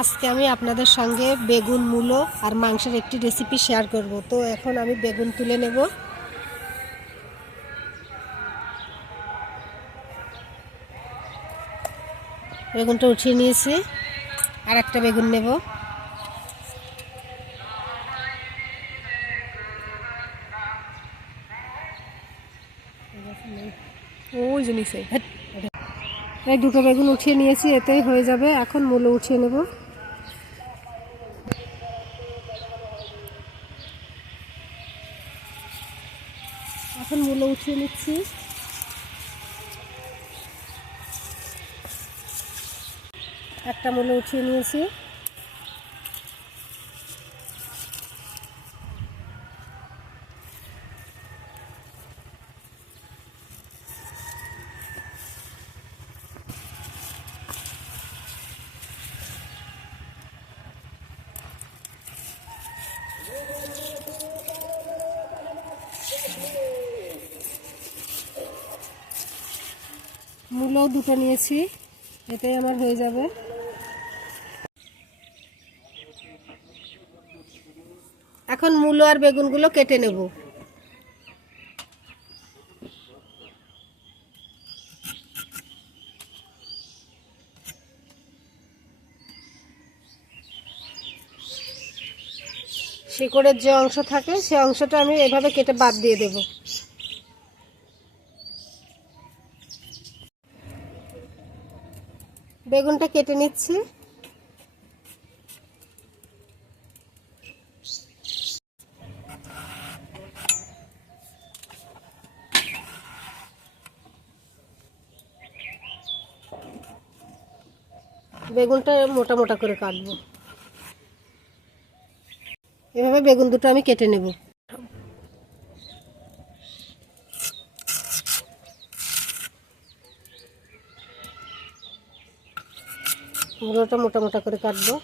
আজকে আমি আপনাদের সঙ্গে বেগুন মূলো আর মাংসের একটি রেসিপি শেয়ার করব। তো এখন আমি বেগুন তুলে নেব। বেগুনটা উঠিয়ে নিয়েছি আর একটা বেগুন নেব। ওই দুটো বেগুন উঠিয়ে নিয়েছি এতেই হয়ে যাবে। এখন মূলো উঠিয়ে নেব। এখন নিচ্ছি একটা মূল্য উঠিয়ে নিয়েছি। মূলো দুটো নিয়েছি। এতেই আমার হয়ে যাবে। এখন মূলো আর বেগুনগুলো কেটে নেব। শিকড়ের যে অংশ থাকে, সে অংশটা আমি এভাবে কেটে বাদ দিয়ে দেব। বেগুনটা কেটে নিচ্ছি। বেগুনটা মোটা মোটা করে কাটবো। এভাবে বেগুন দুটো আমি কেটে নেব। মুলোটা মোটা মোটা করে কাটবো।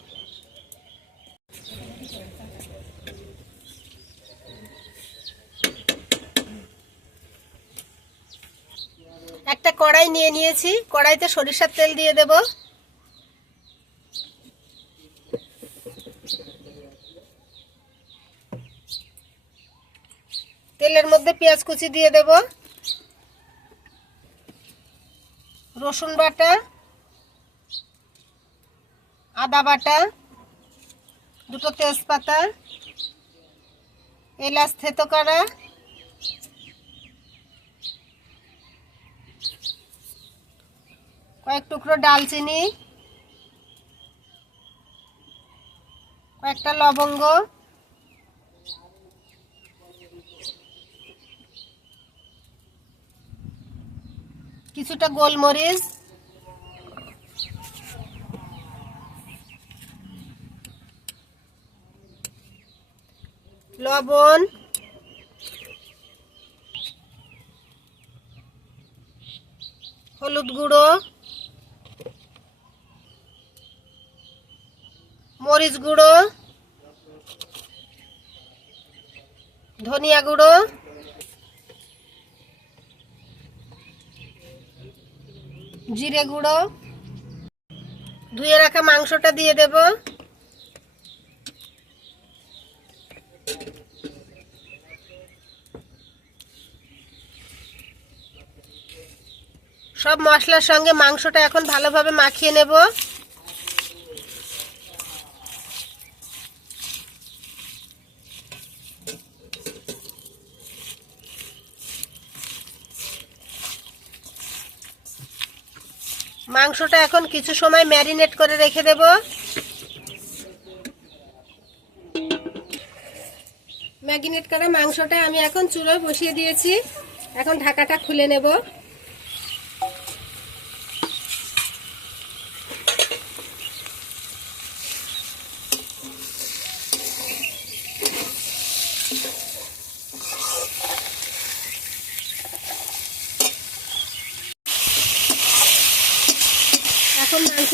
একটা কড়াই নিয়ে নিয়েছি। কড়াইতে সরিষার তেল দিয়ে দেব। তেলের মধ্যে পেঁয়াজ কুচি দিয়ে দেব। রসুন বাটা। আদা বাটা দুটো তেজপাতা এলাচ থেতো করা কয়েক টুকরো ডালচিনি কয়েকটা লবঙ্গ কিছুটা গোলমরিচ লবণ হলুদ গুঁড়ো। মরিচ গুঁড়ো। ধনিয়া গুঁড়ো। জিরে গুঁড়ো। ধুয়ে রাখা মাংসটা দিয়ে দেব। সব মশলার সঙ্গে মাংসটা এখন ভালোভাবে মাখিয়ে নেব। মাংসটা এখন কিছু সময় ম্যারিনেট করে রেখে দেব। ম্যারিনেট করা মাংসটা আমি এখন চুলোয় বসিয়ে দিয়েছি। এখন ঢাকাটা খুলে নেব।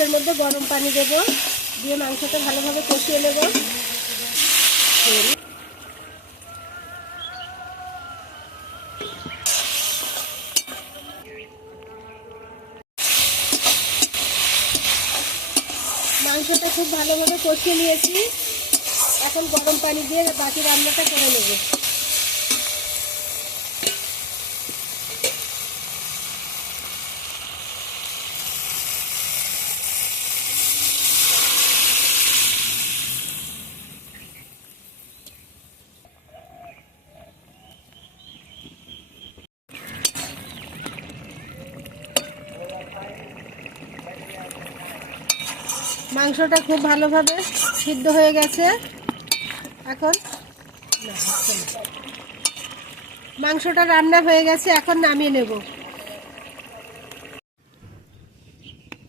মাংসের মধ্যে গরম পানি দেব, দিয়ে মাংসটা ভালোভাবে কষিয়ে নেব। মাংসটা খুব ভালোভাবে কষিয়ে নিয়েছি। এখন গরম পানি দিয়ে বাকি রান্নাটা করে নেব। মাংসটা খুব ভালোভাবে সিদ্ধ হয়ে গেছে এখন। মাংসটা রান্না হয়ে গেছে, এখন নামিয়ে নেব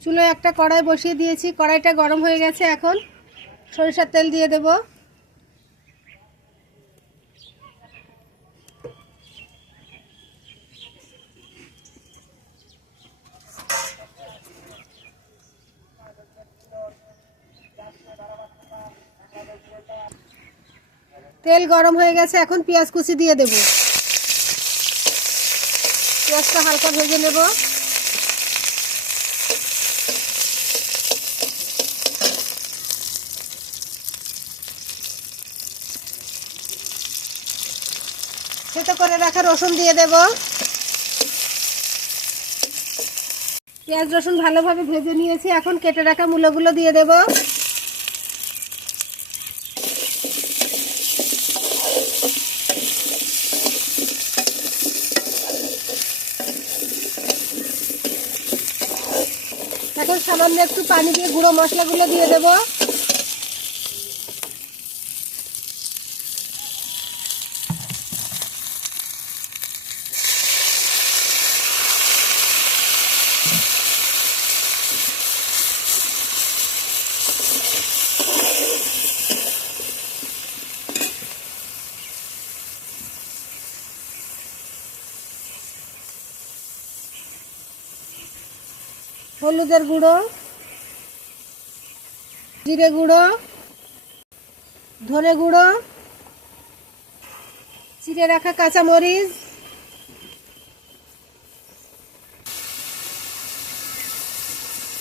চুলোয় একটা কড়াই বসিয়ে দিয়েছি, কড়াইটা গরম হয়ে গেছে, এখন সরিষার তেল দিয়ে দেব তেল গরম হয়ে গেছে, এখন পেঁয়াজ কুচি দিয়ে দেব। পেঁয়াজটা হালকা ভেজে নেব। সেটা করে রাখা রসুন দিয়ে দেব। পেঁয়াজ রসুন ভালোভাবে ভেজে নিয়েছি, এখন কেটে রাখা মূলগুলো দিয়ে দেব এখন সামান্য একটু পানি দিয়ে গুঁড়ো মশলাগুলো দিয়ে দেব। হলুদের গুঁড়ো, জিরে গুঁড়ো, ধনে গুঁড়ো চিড়ে রাখা কাঁচামরিচ,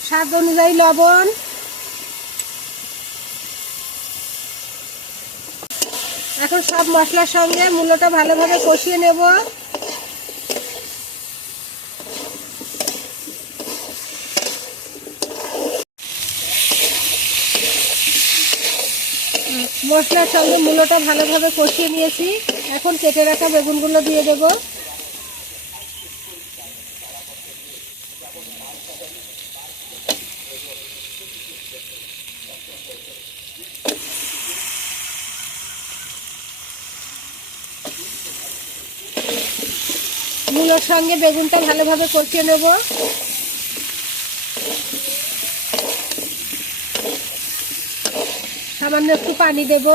স্বাদ অনুযায়ী লবণ, এখন সব মশলার সঙ্গে মূলোটা ভালোভাবে কষিয়ে নেব। মশলার সঙ্গে মূলোটা ভালোভাবে কষিয়ে নিয়েছি। এখন কেটে রাখা বেগুনগুলো দিয়ে দেব। মূলোর সঙ্গে বেগুনটা ভালোভাবে কষিয়ে নেব। সামান্য একটু পানি দেব।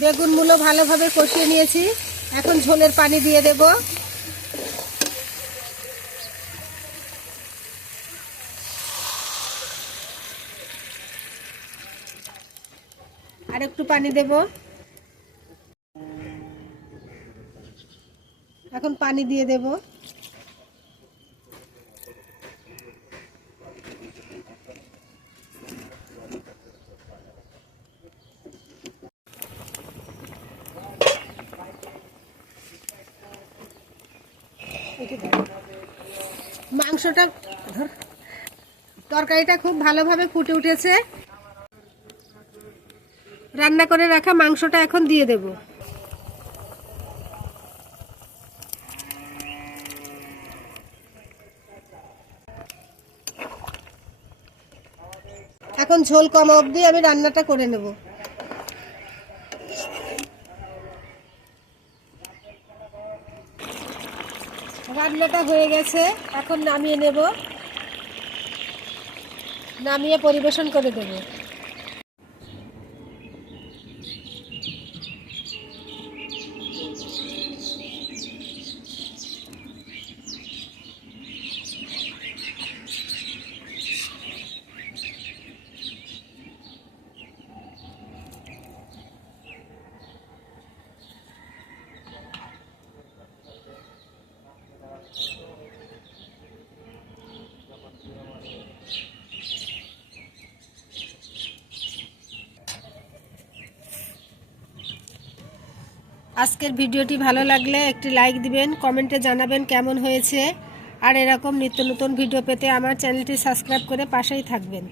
বেগুন মূলো ভালোভাবে কষিয়ে নিয়েছি। এখন ঝোলের পানি দিয়ে দেব আর একটু পানি দেব। এখন পানি দিয়ে দেব। মাংসটা তরকারিটা খুব ভালোভাবে ফুটে উঠেছে। রান্না করে রাখা মাংসটা এখন দিয়ে দেব। এখন ঝোল কম অবধি আমি রান্নাটা করে নেব। রান্নাটা হয়ে গেছে, এখন নামিয়ে নেব। নামিয়ে পরিবেশন করে দেবো। আজকের ভিডিওটি ভালো লাগলে একটি লাইক দিবেন কমেন্টে জানাবেন কেমন হয়েছে। আর এরকম নিত্য নতুন ভিডিও পেতে আমার চ্যানেলটি সাবস্ক্রাইব করে পাশেই থাকবেন।